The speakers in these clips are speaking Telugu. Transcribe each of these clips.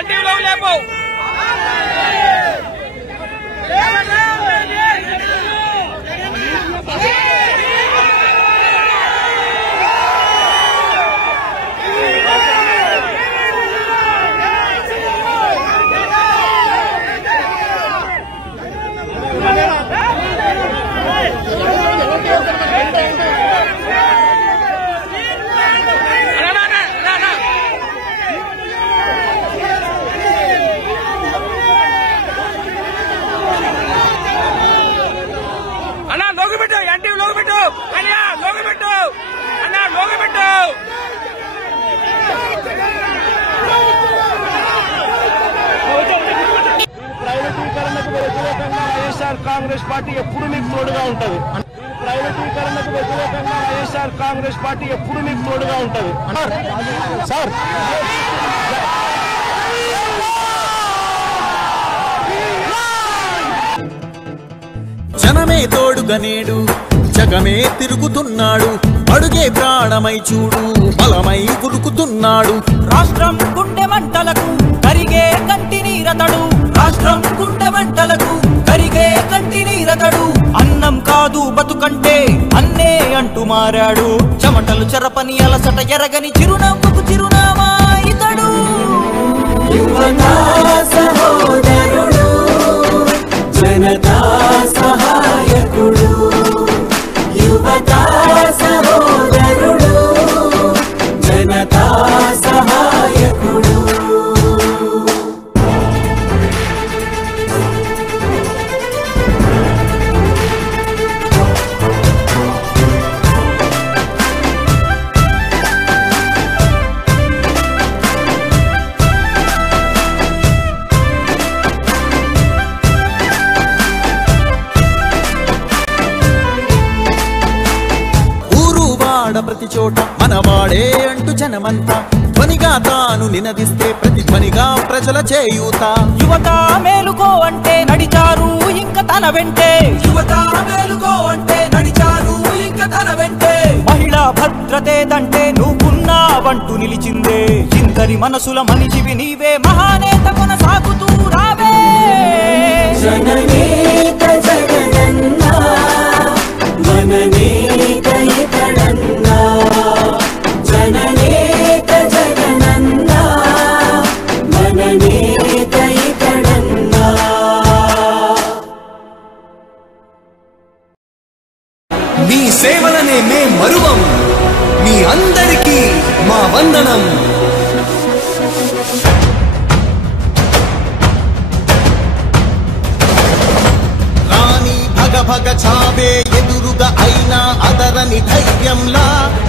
ఎన్టీవీలో లేపు ప్రైవేటీకరణకు వ్యతిరేకంగా వైఎస్ఆర్ కాంగ్రెస్ పార్టీ ఎప్పుడు మీకు తోడుగా ఉంటుంది. ప్రైవేటీకరణకు వ్యతిరేకంగా వైఎస్ఆర్ కాంగ్రెస్ పార్టీ ఎప్పుడు మీకు తోడుగా ఉంటుంది. సార్ జనమే తోడుగా నేడు జగమే తిరుగుతున్నాడు. అడుగే ప్రాణమై చూడు బలమై గురుకుతున్నాడు. రాష్ట్రం గుండె మంటలకు కరిగే కంటి నీరతడు. రాష్ట్రం గుండె మంటలకు కరిగే కంటి నీరతడు. అన్నం కాదు బతుకంటే అన్నే అంటూ మారాడు. చెమటలు చెరపని అలసట ఎరగని చిరునవ్వుకు చిరునామా ఇతడు. యువతా సహోదరుడు జనతా సహాయకుడు. యువతా సహోదరుడు జనతా సహాయకుడు. ప్రతి చోట మనవాడే అంటూ జనమంతా ధ్వనిగా తాను నినదిస్తే ప్రతి ధ్వనిగా ప్రజల చేయూత. యువత మేలుకో అంటే నడిచారు ఇంక తన వెంటే. యువత మేలుకో అంటే నడిచారు ఇంక తన వెంటే. మహిళా భద్రతేదంటే నువ్వున్నావంటూ నిలిచిందే. ఇందరి మనసుల మనిషివి నీవే మహానేత కొనసాగుతూ రావే. జననేత జగనన్నా మననేత ఇతడన్నా. జననేత జగనన్నా మననేత ఇతడన్నా. మీ సేవలనే మే మరువం. మీ అందరికీ మా వందనం. భగ చావే ఎదురుగా అయినా అదరని ధైర్యంలా.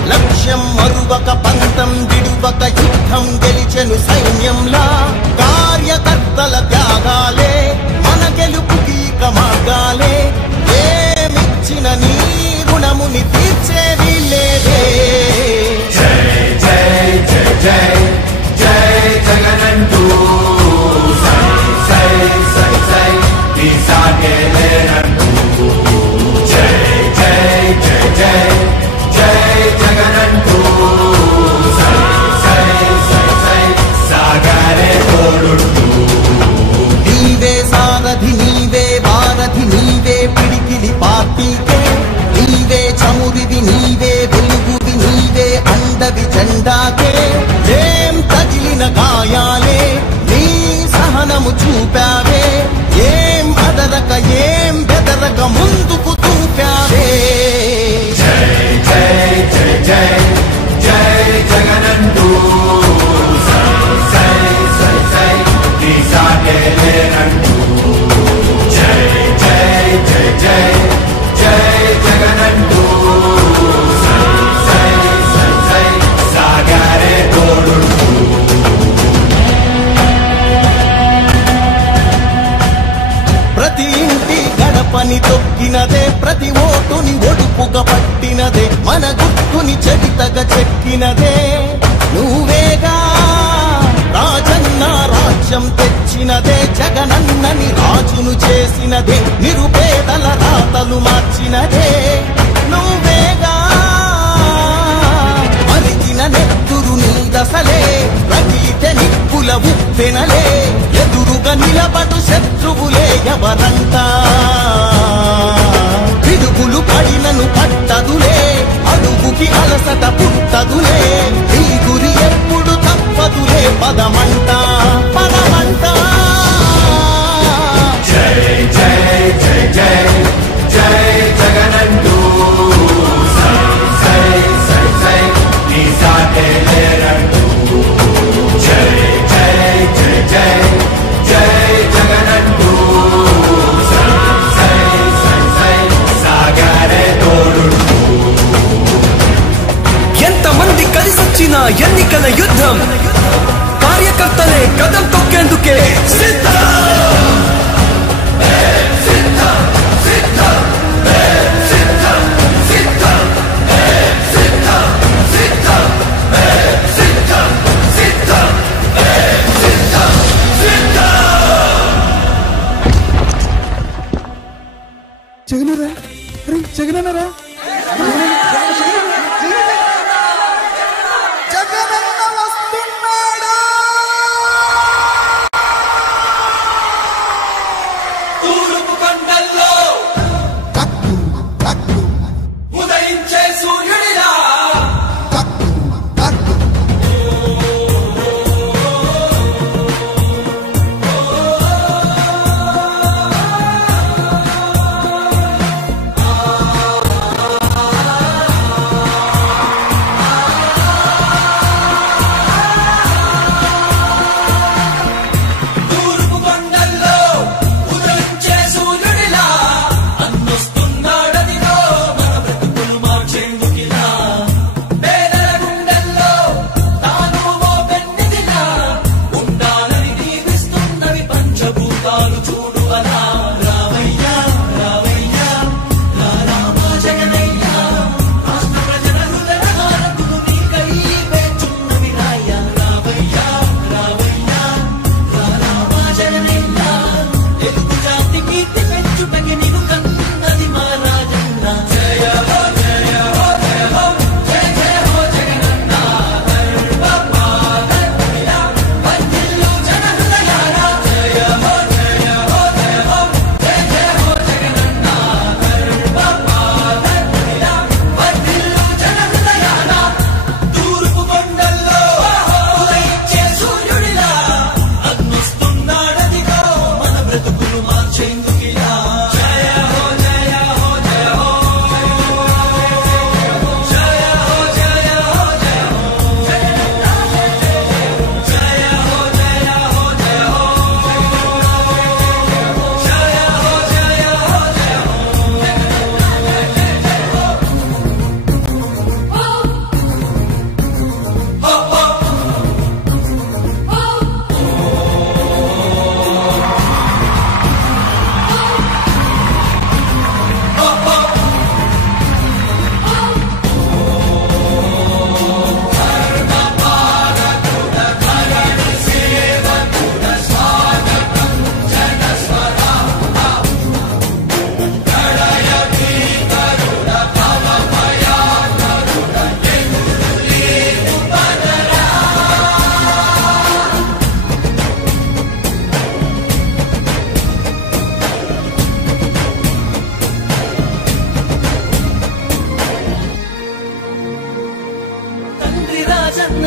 లక్ష్యం మరువక పంతం విడువక యుద్ధం గెలిచెను సైన్యంలా. కార్యకర్తల త్యాగాలే మన గెలుపుకి మార్గాలే. ఏమిచ్చిన నీ రుణముని తీర్చేది లేదే. జై జై జై జై జై జగనంటూ సై సై సై సై ఈ సాగే లేనంటూ. జై జై జై జై జై జగనంటూ సై సై సై సై సాగరే తోడుంటూ. నీవే సారథి నీవే వారధి నీవే పిడికిలి పార్టీకే. నీవే చమురివి నీవే వెలుగువి నీవే అండవి జెండాకే. ఏం తగిలిన గాయాలే నీ సహనము చూపావే. ఏం అదరక ఏం బెదరక ముందుకు చూపావే. జై జై జై జై జై జగనంటూ సై సై సై సై ఈ సాగే లేనంటూ. జై జై జై జై జై జగనంటూ సై సై సై సై సాగరే తోడుంటూ. ప్రతి ఇంటి గడపని తొక్కినదే. ప్రతి ఓటుని ఒడుపుగా పట్టినదే. మన గుర్తుని చరితగా చెక్కినదే నువ్వేగా. రాజన్న రాజ్యం తెచ్చినదే. జగనన్నని రాజును చేసినదే. నిరుపేదల రాతలు మార్చినదే నువ్వేగా. మరిగిన నెత్తురు నీ దశలే. రగిలితే నిప్పుల ఉప్పెనలే. ఎవరంట పిడుగులు పడినను పట్టదులే అడుగుకి అలసట పుట్టదులే ఈ గురి ఎప్పుడు తప్పదులే పదమంట పదమంట జై జై జై జై జై జగనంటూ సై సై సై సై నీ సాటే లేరంటూ జై జై జై జై జై జగనంటూ సై సై సై సై సాగరే తోడుంటూ ఎంతమంది కలిసొచ్చిన ఎన్నికల యుద్ధం కార్యకర్తలే కదం తొక్కేందుకే సిద్ధం జగనరా అరే జగనరా జగనన్న వస్తున్నాడా తూర్పు కొండల్లో కక్కు కక్కు ఉదయించే సూర్యుడిలా కక్కు కక్కు తూర్పు కొండల్లో ఉదయించే సూర్యుడిలా అన్నొస్తున్నాడదిలో మన బ్రతుకులు మార్చేందుకిలా పేదల గుండెల్లో తాను ఓ పెన్నిదిలా ఉండాలని దీవిస్తున్నవి పంచభూతాలు చూడు అలా రావయ్యా రావయ్యా రామా జగనయ్యా రాష్ట్ర ప్రజల హృదయ హారతులు నీకై వేచున్నవి రాయ్యా రావయ్యా రావయ్యా రామా జగనయ్యా తెలుగు జాతి కీర్తి పెంచుటకి నీవు కన్నది మా రాజన్న జయ హో జయ హో జయ హో జయ జయ హో జగనన్న సర్వపాదయ్యా వర్ధిల్లు జన హృదయాల జయ హో జయ హో జయ హో జయ జయ హో జగనన్న సర్వపాదయ్యా వర్ధిల్లు జన హృదయాల తూర్పు కొండల్లో ఉదయించే సూర్యుడిలా అన్నొస్తున్నాడదిగో మన బ్రతుకులు మార్చేందుకిలా జయ హో జయ హో జయ హో జయ హో జయ హో జయ హో జయ హో జయ హో జయ హో జయ హో జయ హో జయ హో హో తండ్రి రాజన్న